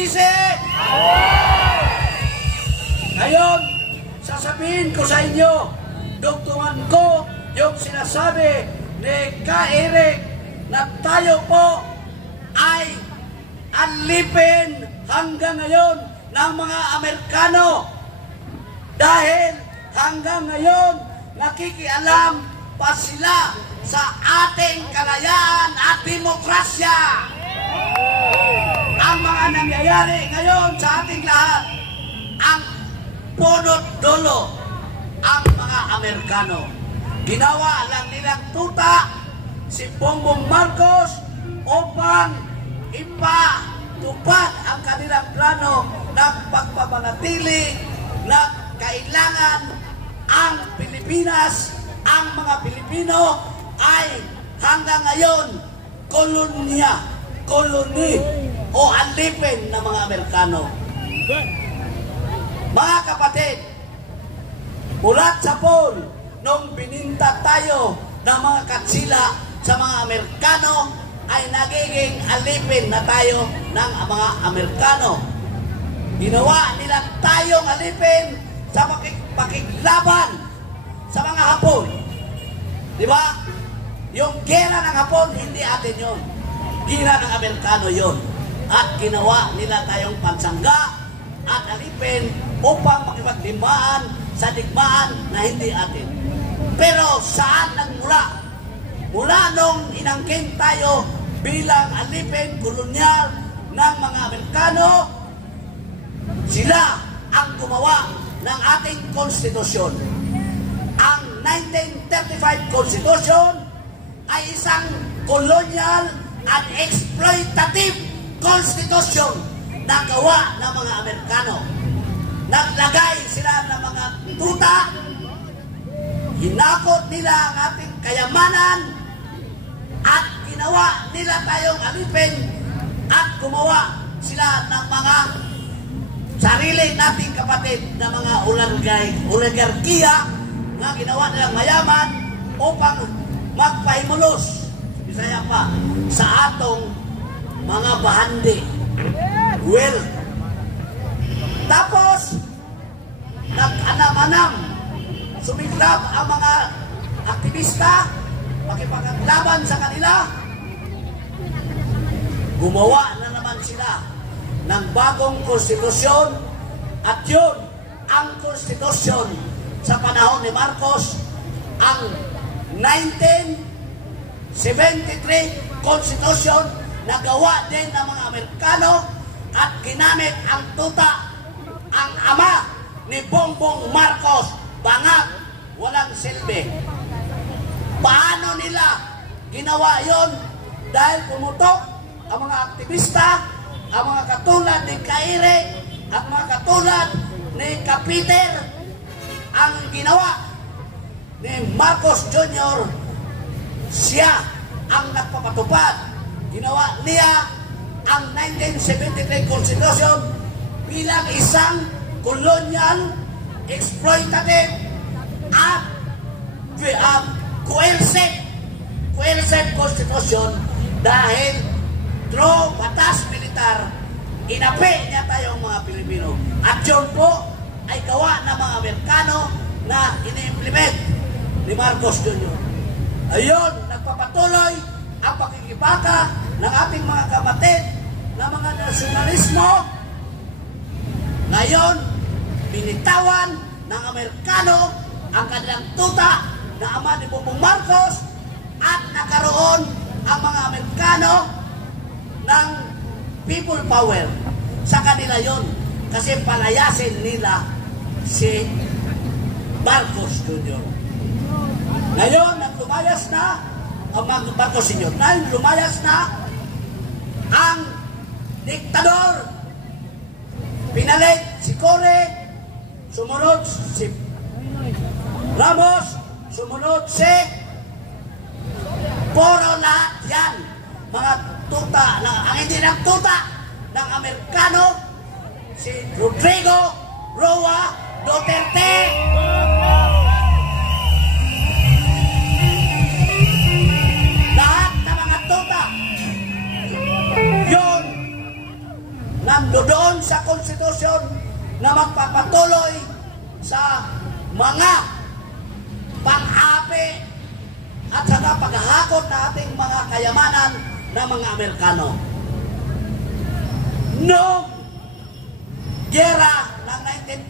nagsisisi? Ngayon, sasabihin ko sa inyo, dugtungan ko yung sinasabi ni Ka Eric na tayo po ay alipin hanggang ngayon ng mga Amerikano dahil hanggang ngayon nakikialam pa sila sa ating kalayaan at demokrasya. Ang mga nangyayari ngayon sa ating lahat, ang punot dulo, ang mga Amerikano. Ginawa lang nilang tuta si Bongbong Marcos upang ipatupad ang kanilang plano ng pagpapanatili na kailangan ang Pilipinas, ang mga Pilipino ay hanggang ngayon koloni o alipin ng mga Amerikano. Mga kapatid, ulat sa poll, nung bininta tayo ng mga katsila sa mga Amerikano, ay nagiging alipin na tayo ng mga Amerikano. Ginawa nila tayong alipin sa pakiglaban sa mga Hapon. Di ba? Yung gera ng Hapon, hindi atin yun. Gera ng Amerikano yun. At ginawa nila tayong pansangga at alipin upang makipagdimaan sa digmaan na hindi atin. Pero saan nagmula? Mula nung inangkin tayo bilang alipin kolonyal ng mga Amerikano, sila ang gumawa ng ating konstitusyon. Ang 1935 Constitution ay isang colonial and exploitative constitution na gawa ng mga Amerikano. Naglagay sila ng mga tuta, hinakot nila ang ating kayamanan, at ginawa nila tayong alipin at gumawa sila ng mga sarili nating kapatid na mga oligarkiya na ginawa nilang mayaman upang magpahimulos, Bisaya pa, sa atong mga bahandi. Well, tapos nag-anam-anam, sumiklab ang mga aktivista, makipaglaban sa kanila. Gumawa na naman sila ng bagong konstitusyon, at yun ang konstitusyon sa panahon ni Marcos, ang 1973 Constitution na gawa din ng mga Amerikano at ginamit ang tuta, ang ama ni Bongbong Marcos, bangag, walang silbi. Paano nila ginawa yon? Dahil pumutok ang mga aktivista, ang mga katulad ni Kaire at mga katulad ni Kapiter. Ang ginawa ni Marcos Jr., siya ang nagpapatupad. Ginawa niya ang 1973 Constitution bilang isang colonial, exploitative at coercive constitution, dahil through batas militar, inapi niya tayong mga Pilipino. At yun po ay gawa ng mga Amerikano na ini-implement ni Marcos Jr. Ayun, nagpapatuloy ang pakikibaka ng ating mga kapatid na mga nasyonalismo. Ngayon, binitawan ng Amerikano ang kanilang tuta na ama ni Bongbong Marcos, at nakaroon ang mga Amerikano ng people power sa kanila yon, kasi palayasin nila si Marcos Jr. Ngayon, naglumayas na ang Marcos Sr. Lumayas na ang diktador. Pinalit si Core, sumunod si Ramos, sumunod si puro lahat yan mga tuta, ang hindi ng tuta ng Amerikano, si Rodrigo Roa Duterte. Lahat ng mga tuta yun nandoon sa konstitusyon na magpapatuloy sa mga pang-api at saka paghahakot na ating mga kayamanan ng mga Amerikano. Noong giyera ng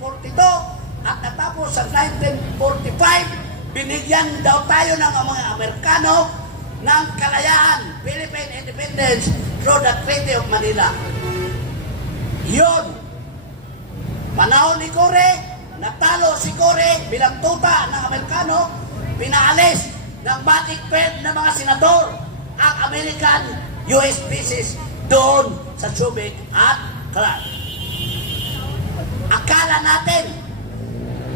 1942 at natapos sa 1945, binigyan daw tayo ng mga Amerikano ng kalayaan, Philippine Independence through the Treaty of Manila. Yun, panahon ni Cory, natalo si Cory bilang tuta ng Amerikano, pinaalis ng Matic Pen ng mga senador ang American US bases doon sa Subic at Clark. Akala natin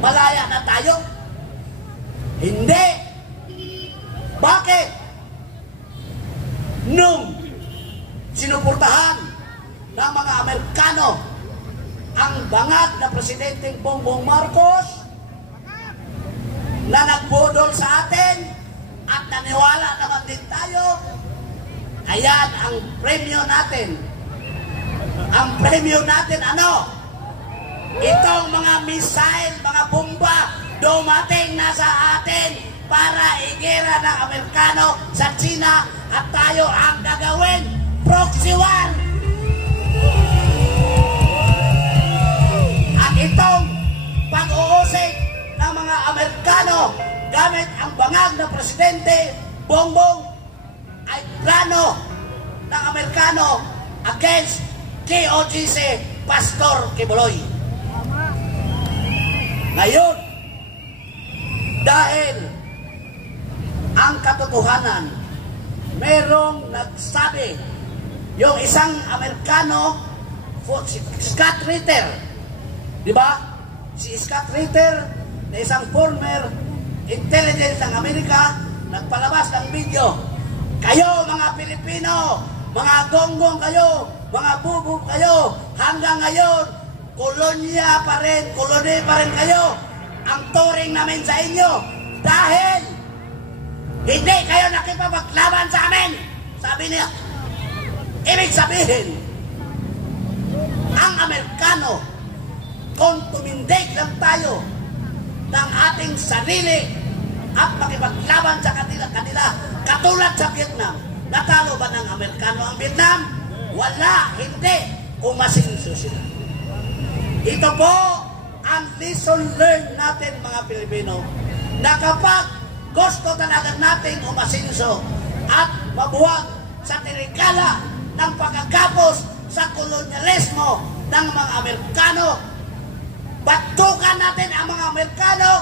malaya na tayo. Hindi. Bakit? Nung sinuportahan ng mga Amerikano ang bangag na Presidenteng Bongbong Marcos na nagbudol sa atin at naniwala naman din tayo, ayan ang premyo natin. Ang premyo natin ano? Itong mga missile, mga bomba dumating na sa atin para igera ng Amerikano sa China at tayo ang gagawin proxy war. At itong pag-uusig ng mga Amerikano gamit ang bangag ng Presidente Bongbong ay plano ng Amerikano against KOGC Pastor Kibuloy. Ngayon, dahil ang katotohanan, merong nagsabi, yung isang Amerikano, si Scott Ritter, di ba? Si Scott Ritter, na isang former intelligence ng Amerika, nagpalabas ng video. Kayo mga Pilipino, mga gonggong kayo, mga bubog kayo, hanggang ngayon, kolonya pa rin, koloni pa rin kayo. Ang turing namin sa inyo dahil hindi kayo nakipaglaban sa amin. Sabi niya, ibig sabihin, ang Amerikano, kung tumindig lang tayo ng ating sarili at makipaglaban sa kanila, katulad sa Vietnam, natalo ba ng Amerikano ang Vietnam? Wala, hindi. Umasinso sila. Ito po ang lesson learned natin mga Pilipino, na kapag gusto talaga nating umasinso at mabuwag sa tirikala ng pagkakapos sa kolonyalismo ng mga Amerikano, batukan natin ang mga Amerikano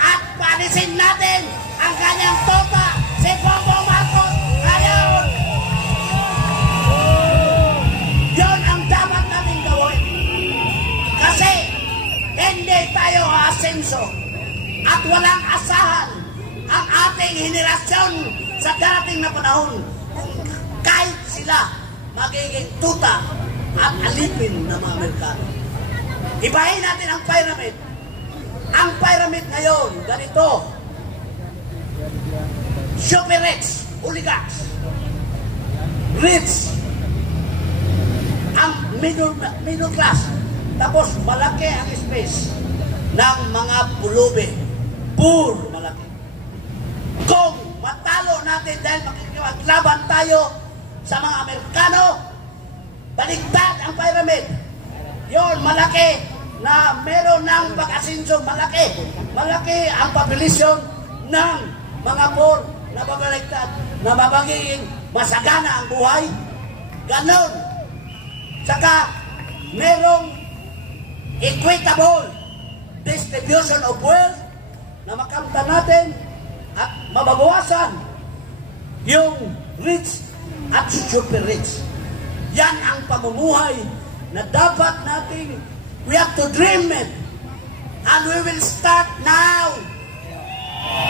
at paalisin natin ang kanyang tota, si Bongbong Marcos ngayon. Yun ang dapat natin gawin. Kasi hindi tayo asenso at walang asahan ang ating henerasyon sa darating na panahon kung kahit sila magiging tuta at alipin ng mga Amerikano. Ibahin natin ang pyramid. Ang pyramid ngayon, ganito. Super rich, oligarchs. Rich. Ang middle class. Tapos malaki ang space ng mga pulubi. Poor, malaki. Kung matalo natin dahil makikipaglaban tayo sa mga Amerikano, baligtad ang pyramid. Yon, malaki na meron ng pag-asinso, malaki. Malaki ang population ng mga poor na babaligtad, na mabagiging masagana ang buhay. Ganon. Saka, merong equitable distribution of wealth na makamta natin at mababawasan yung rich at super rich. Yan ang pamumuhay na dapat natin, we have to dream it. And we will start now.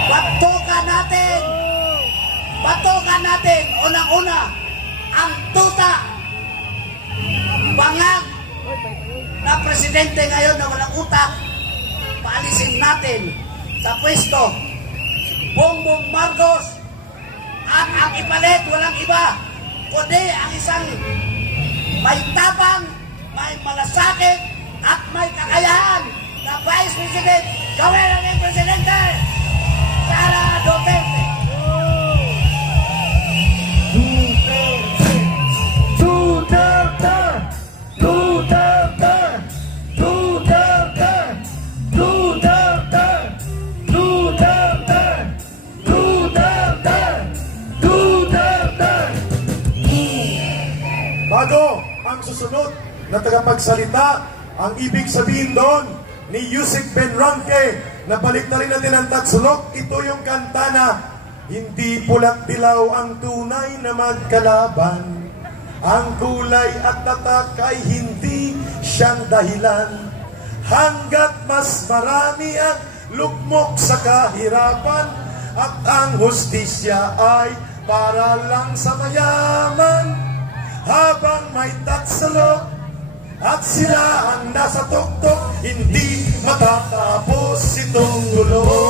Batukan natin, unang-una, ang tuta, bangag na presidente ngayon na walang utak, paalisin natin sa pwesto, Bongbong Marcos, at ang ipalit walang iba, kundi ang isang may tapang, may malasakit at may kakayahan na Vice President gawin ang Presidente Sara Duterte. Bago ang susunod na tagapagsalita, ang ibig sabihin doon ni Yusek Benranque na balik na rin natin ang tagsulok, ito yung kanta na hindi pulat dilaw ang tunay na magkalaban. Ang kulay at tatak ay hindi siyang dahilan. Hanggat mas marami ang lugmok sa kahirapan at ang hustisya ay para lang sa mayaman. Habang may tatsalok at sila ang nasa tuktok, hindi matatapos itong gulo.